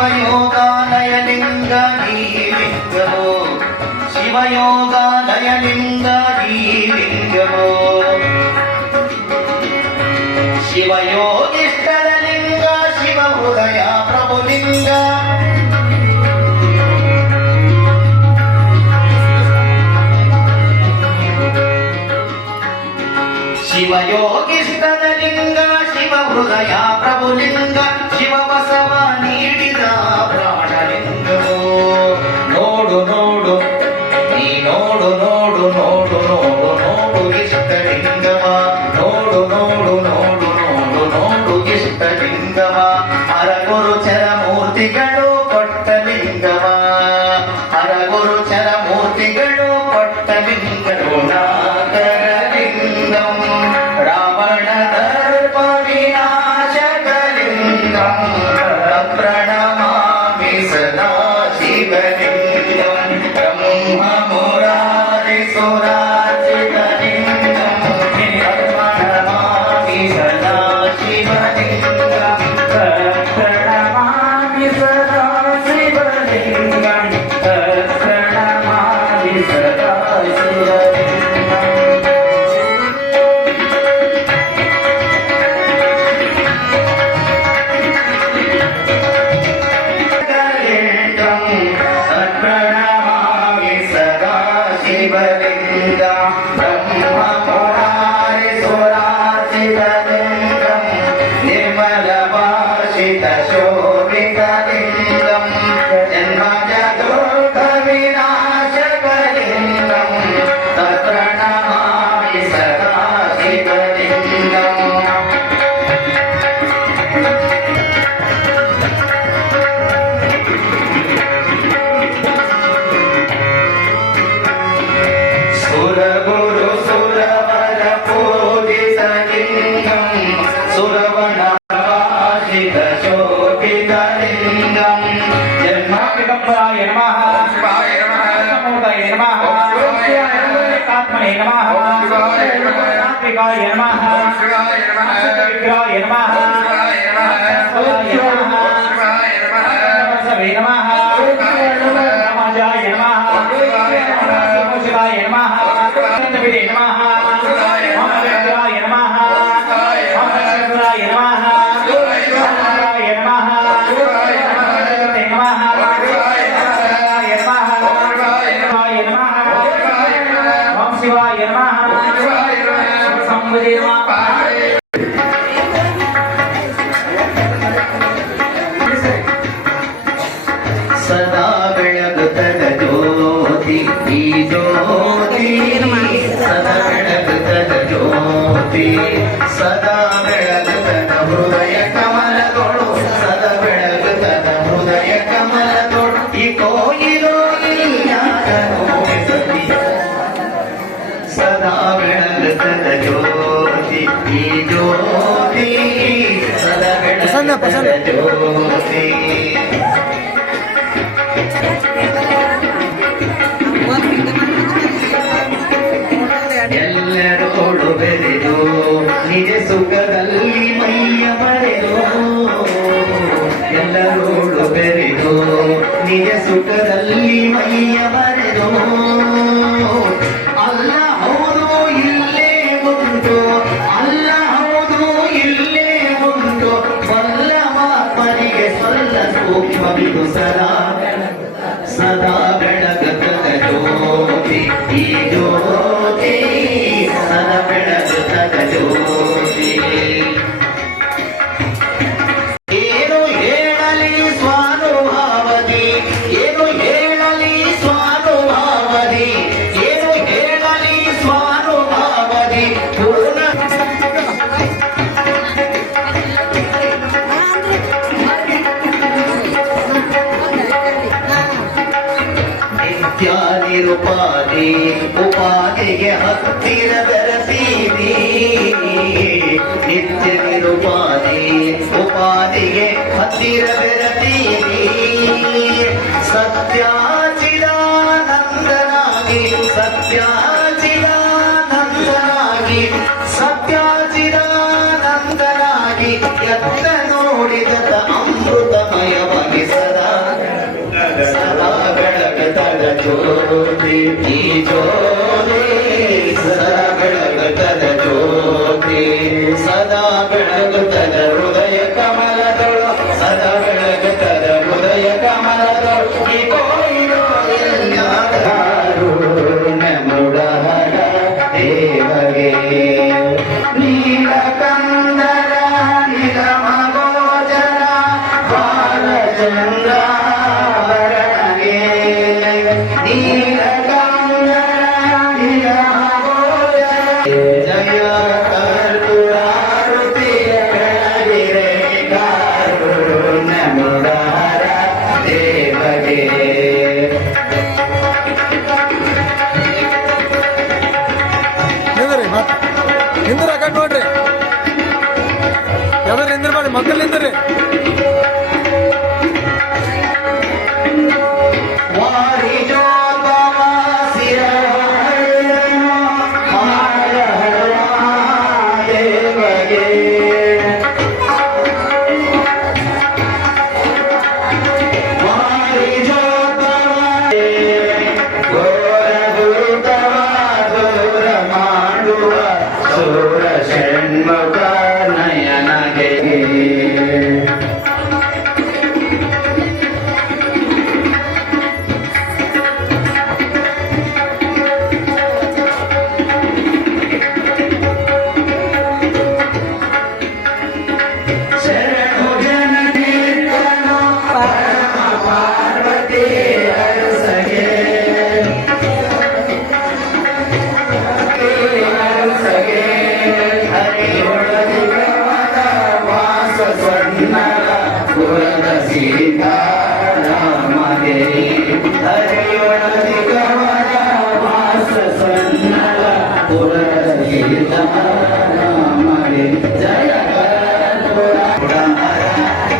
ಶಿವಯೋಗಾಲಯಲಿಂಗ ಈ ಲಿಂಗವೋ ಶಿವಯೋಗಾಲಯಲಿಂಗ ಈ ಲಿಂಗವೋ ಶಿವಯೋಗಿಷ್ಠದ ಲಿಂಗ ಶಿವ ಹೃದಯ ಪ್ರಭುಲಿಂಗ ಶಿವಯೋಗಿಷ್ಠದ ಲಿಂಗ ಶಿವ ಹೃದಯ ಪ್ರಭುಲಿಂಗ ಶಿವ ಬಸವ ನೀಡಿದ ಪ್ರಾಣಲಿಂಗವೋ ನೋಡು ನೋಡು ನೀ ನೋಡು ನೋಡು ನೋಡು ನೋಡು ನೋಡು ಇಷ್ಟಲಿಂಗವ ನೋಡು ನೋಡು ನೋಡು ನೋಡು ನೋಡು ಇಷ್ಟಲಿಂಗವ ಹರಗುರು ಚರಮೂರ್ತಿಗಳು ಕೊಟ್ಟ ಲಿಂಗವ ಹರಗುರು ಚರಮೂರ್ತಿಗಳು ಕೊಟ್ಟ ಲಿಂಗವು ನಾಗರಲಿಂಗಂ ರಾವಣ ದರ್ಪ ವಿನಾಶಕಲಿಂಗಂ ಪ್ರಣಮಾಮಿ ಸದಾ ಶಿವಲಿಂಗಂ ಬ್ರಹ್ಮ ಮುರಾರಿ ಸುರಾರ್ಚಿತಲಿಂಗಂ ಪ್ರಣಮಾಮಿ ಸದಾ ಶಿವಲಿಂಗಂ ಪ್ರಣಮಾಮಿ ಸದಾ ಶಿವಲಿಂಗಂ ಪ್ರಣಮಾಮಿ ಸದಾ ಶಿವಲಿಂಗ ಬ್ರಹ್ಮ ಮುರಾರಿ ಸುರಾರ್ಚಿತಲಿಂಗಂ ನಿರ್ಮಲ ಭಾಷಿತ ಶೋಭಿತಲಿಂಗಂ ಜನ್ಮಜ ದುಃಖ ವಿನಾಶಕಲಿಂಗಂ ತತ್ಪ್ರಣಮಾಮಿ ಸದಾ ಶಿವಲಿಂಗಂ ಸುರಗುರು ಸುರವರ ಪೂಜಿಸಲಿಂಗಂ ಸುರವಣ ಭಾಷಿತ ಶೋಭಿತಲಿಂಗಂ ಜನ್ಮಾಪಿಕಂಬರಾಯ ನಮಃ ಶಿವಾಯ ನಮಃ ಮೂರ್ತಾಯ ನಮಃ ಆತ್ಮನೇ ನಮಃ ಶಿವಾಯ ನಮಃ ಆತ್ಮಿಕಾಯ ನಮಃ ಶಿವಾಯ ನಮಃ ವಿಗ್ರಹಾಯ ನಮಃ ಶಿವಾಯ ನಮಃ ಶಿವಾಯ ನಮಃ ಶಿವಾಯ ನಮಃ ರಾಮಾಜಾಯ ನಮಃ ಶಿವಾಯ ನಮಃ ವಿದೇ ನಮಃ ಮಹಾದೇವಾಯ ನಮಃ ಮಹಾದೇವಾಯ ನಮಃ ಶಿವಾಯ ನಮಃ ಶಿವಾಯ ನಮಃ ಶಿವಾಯ ನಮಃ ಓಂ ಶಿವಾಯ ನಮಃ ಸಂವದೇವ ಸದಾ ಬೆಳಗುತ್ತದ ಜ್ಯೋತಿ ಈ ಜ್ಯೋತಿ ಸದಾ ಬೆಳಗುತ್ತದ ಜ್ಯೋತಿ ಸದಾ ಬೆಳಗುತ್ತದ ಹೃದಯ ಕಮಲಗಳು ಸದಾ ಬೆಳಗುತ್ತದ ಹೃದಯ ಕಮಲಗಳು ಈ ಕೋಯಿಲು ಸದಾ ಬೆಳಗುತ್ತದ ಜ್ಯೋತಿ ಈ ಜ್ಯೋತಿ ಸದಾ ಬೆಳಗುತ್ತದ ಜ್ಯೋತಿ ಎಲ್ಲರೂ ಬೆರೆದು ನಿಜ ಸುಖದಲ್ಲಿ ಮೈಯ ಮರೆದು ಎಲ್ಲರೂ ಬೆರೆದು ನಿಜ ಸುಖದಲ್ಲಿ ಮೈಯ ಮರೆದು ಅಲ್ಲ ಹೌದು ಇಲ್ಲೇ ಉಂಟು ಅಲ್ಲ ಹೌದು ಇಲ್ಲೇ ಉಂಟು ಬಲ್ಲ ಮಾತ್ಮನಿಗೆ ಸಲ್ಲ ಸೂಕ್ಷ್ಮವಿದು ಸದಾ ಸದಾ ಬೆಳಗುತ್ತದ ಜ್ಯೋತಿ ಈ ಜ್ಯೋತಿ ಸದಾ ಬೆಳಗುತ್ತದ ಜ್ಯೋತಿ ಏನು ಹೇಳಲಿ ಸ್ವಾನುಭಾವದಿ ಏನು ಹೇಳಲಿ ಸ್ವಾನುಭಾವದಿ ಏನು ಹೇಳಲಿ ಸ್ವಾನುಭಾವದಿ ಪೂರ್ಣ ನಿತ್ಯಾನಿರುಪಾದಿ ಉಪಾದಿಗೆ ಹತ್ತಿರ ಬೆರತೀವಿ ನಿತ್ಯ ನಿರುಪಾದಿ ಉಪಾದಿಗೆ ಹತ್ತಿರ ಬೆರತೀವಿ ಸತ್ಯಾಚಿದಾನಂದನಾಗಿ ಸತ್ಯಾಚಿದಾನಂದನಾಗಿ ಸತ್ಯಾಚಿದಾನಂದನಾಗಿ ಎತ್ತ ನೋಡಿದ ಅಮೃತಮಯವಾಗಿ ಸದಾ ಚಂದ್ರಾಭರಣವೇ ಜಯ ಕರ್ತುರಾರುತಿ ಬೆಳಗಿರೆ ಕಾರುಣ್ಯ ಮುರಾರ ದೇವಗೆ ಹಿಂದ್ರ ಕಟ್ ನೋಡ್ರಿ ಯಾವ್ದಾರು ಹಿಂದ್ರ ಮಾಡಿ ಮಕ್ಕಳು ಹಿಂದ್ರಿ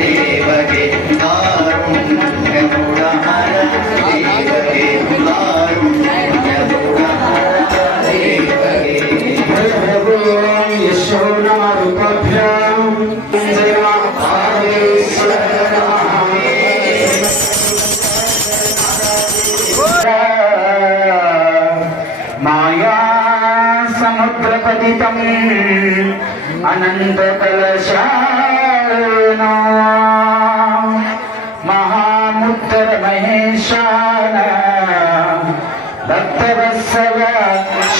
ದೇವಗೆ ಕಾರುಣ್ಯ ಮುರಾರ ದೇವಗೆ ಕಾರುಣ್ಯ ಮುರಾರ ದೇವಗೆ ಯಶೋ ನಮರುಪಭ್ಯಾಂ ಜಯ ಮಾಯಾ ಸಮುದ್ರಪತಿತಂ ಅನಂತ ಕಲಶಾನ ಮಹಾಮುತ್ತರ ಮಹೇಶಾನ ಭಕ್ತವತ್ಸಲ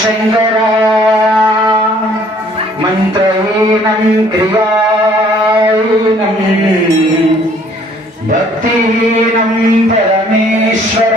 ಶಂಕರ ಮಂತ್ರಹೀನಂ ಕ್ರಿಯಾಹೀನಂ ಭಕ್ತಿಹೀನಂ ಪರಮೇಶ್ವರ